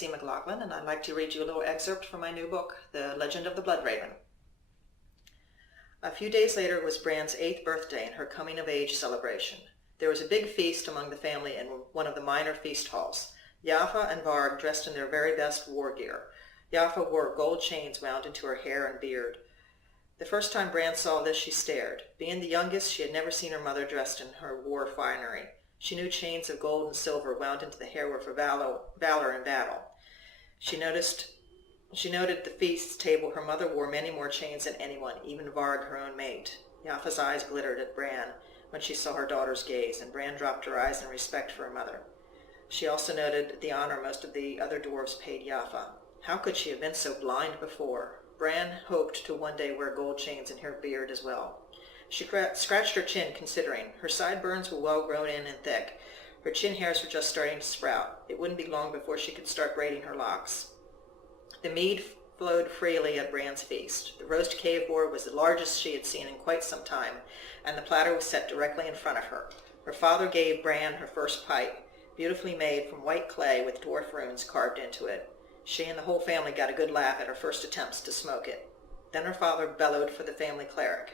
C. McLaughlin, and I'd like to read you a little excerpt from my new book, The Legend of the Blood Raven. A few days later was Bran's 8th birthday and her coming-of-age celebration. There was a big feast among the family in one of the minor feast halls. Jaffa and Varg dressed in their very best war gear. Jaffa wore gold chains wound into her hair and beard. The first time Bran saw this, she stared. Being the youngest, she had never seen her mother dressed in her war finery. She knew chains of gold and silver wound into the hair were for valor in battle. She noted the feast table her mother wore many more chains than anyone, even Varg, her own mate. Jaffa's eyes glittered at Bran when she saw her daughter's gaze, and Bran dropped her eyes in respect for her mother. She also noted the honor most of the other dwarves paid Jaffa. How could she have been so blind before? Bran hoped to one day wear gold chains in her beard as well. She scratched her chin, considering. Her sideburns were well grown in and thick. Her chin hairs were just starting to sprout. It wouldn't be long before she could start braiding her locks. The mead flowed freely at Bran's feast. The roast cave boar was the largest she had seen in quite some time, and the platter was set directly in front of her. Her father gave Bran her first pipe, beautifully made from white clay with dwarf runes carved into it. She and the whole family got a good laugh at her first attempts to smoke it. Then her father bellowed for the family cleric.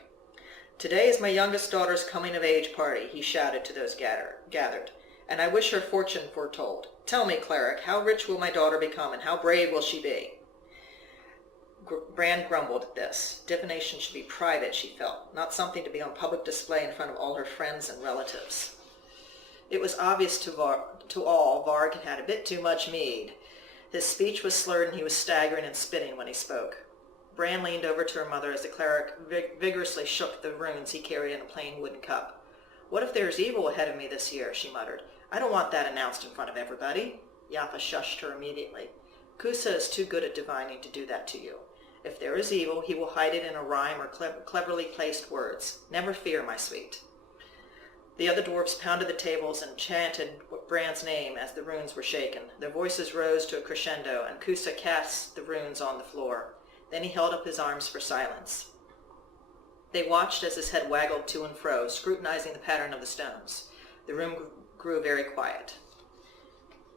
"Today is my youngest daughter's coming-of-age party," he shouted to those gathered, "and I wish her fortune foretold. Tell me, cleric, how rich will my daughter become, and how brave will she be?" Bran grumbled at this. Divination should be private, she felt, not something to be on public display in front of all her friends and relatives. It was obvious to all Varg had had a bit too much mead. His speech was slurred and he was staggering and spitting when he spoke. Bran leaned over to her mother as the cleric vigorously shook the runes he carried in a plain wooden cup. "What if there's evil ahead of me this year?" she muttered. "I don't want that announced in front of everybody." Jaffa shushed her immediately. "Kusa is too good at divining to do that to you. If there is evil, he will hide it in a rhyme or cleverly placed words. Never fear, my sweet." The other dwarfs pounded the tables and chanted Bran's name as the runes were shaken. Their voices rose to a crescendo, and Kusa cast the runes on the floor. Then he held up his arms for silence. They watched as his head waggled to and fro, scrutinizing the pattern of the stones. The room grew very quiet.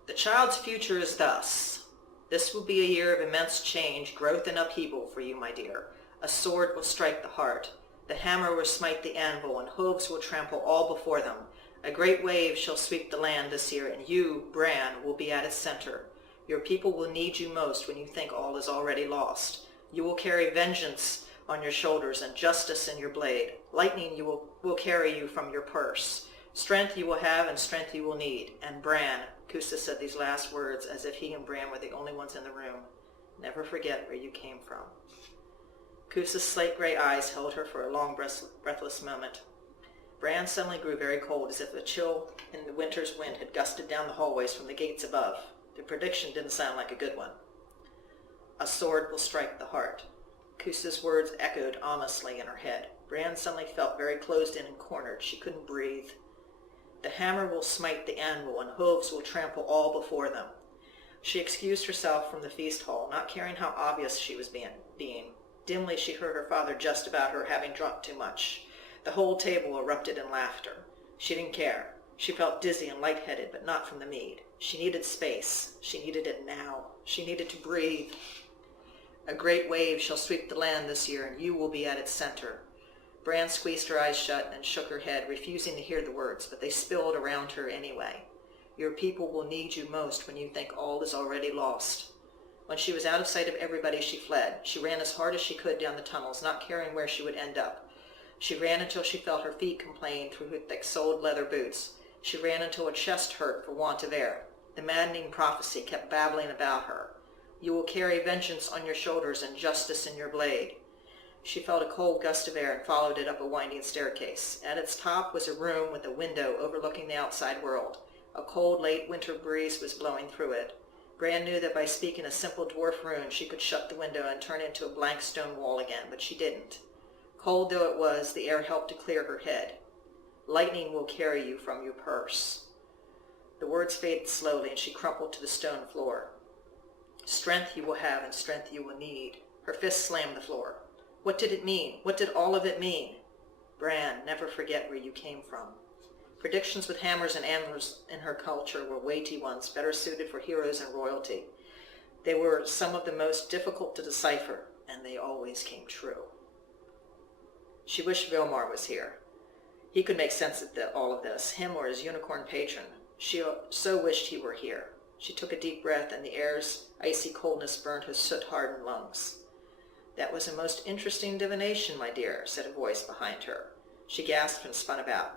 "The child's future is thus. This will be a year of immense change, growth, and upheaval for you, my dear. A sword will strike the heart. The hammer will smite the anvil, and hooves will trample all before them. A great wave shall sweep the land this year, and you, Bran, will be at its center. Your people will need you most when you think all is already lost. You will carry vengeance on your shoulders and justice in your blade. Lightning will carry you from your purse. Strength you will have and strength you will need. And Bran," Kusa said these last words as if he and Bran were the only ones in the room, "never forget where you came from." Kusa's slate-gray eyes held her for a long, breathless moment. Bran suddenly grew very cold, as if a chill in the winter's wind had gusted down the hallways from the gates above. The prediction didn't sound like a good one. "A sword will strike the heart." Kusa's words echoed ominously in her head. Bran suddenly felt very closed in and cornered. She couldn't breathe. "The hammer will smite the anvil, and hooves will trample all before them." She excused herself from the feast hall, not caring how obvious she was being. Dimly she heard her father jest about her having drunk too much. The whole table erupted in laughter. She didn't care. She felt dizzy and lightheaded, but not from the mead. She needed space. She needed it now. She needed to breathe. "A great wave shall sweep the land this year, and you will be at its center." Bran squeezed her eyes shut and shook her head, refusing to hear the words, but they spilled around her anyway. "Your people will need you most when you think all is already lost." When she was out of sight of everybody, she fled. She ran as hard as she could down the tunnels, not caring where she would end up. She ran until she felt her feet complain through her thick-soled leather boots. She ran until her chest hurt for want of air. The maddening prophecy kept babbling about her. "You will carry vengeance on your shoulders and justice in your blade." She felt a cold gust of air and followed it up a winding staircase. At its top was a room with a window overlooking the outside world. A cold, late winter breeze was blowing through it. Bran knew that by speaking a simple dwarf rune she could shut the window and turn it into a blank stone wall again, but she didn't. Cold though it was, the air helped to clear her head. "Lightning will carry you from your purse." The words faded slowly, and she crumpled to the stone floor. "Strength you will have, and strength you will need." Her fist slammed the floor. What did it mean? What did all of it mean? Bran, never forget where you came from. Predictions with hammers and antlers in her culture were weighty ones, better suited for heroes and royalty. They were some of the most difficult to decipher, and they always came true. She wished Vilmar was here. He could make sense of all of this, him or his unicorn patron. She so wished he were here. She took a deep breath, and the air's icy coldness burned her soot-hardened lungs. "That was a most interesting divination, my dear," said a voice behind her. She gasped and spun about.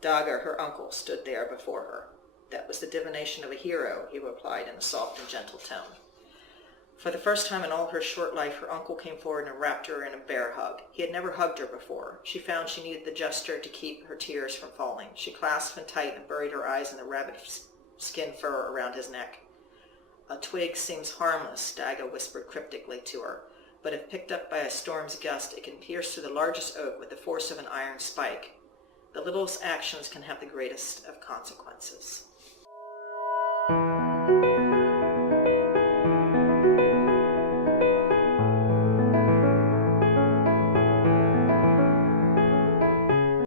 Daga, her uncle, stood there before her. "That was the divination of a hero," he replied in a soft and gentle tone. For the first time in all her short life, her uncle came forward and wrapped her in a bear hug. He had never hugged her before. She found she needed the gesture to keep her tears from falling. She clasped him tight and buried her eyes in the rabbit skin fur around his neck. "A twig seems harmless," Daga whispered cryptically to her, "but if picked up by a storm's gust, it can pierce through the largest oak with the force of an iron spike. The littlest actions can have the greatest of consequences."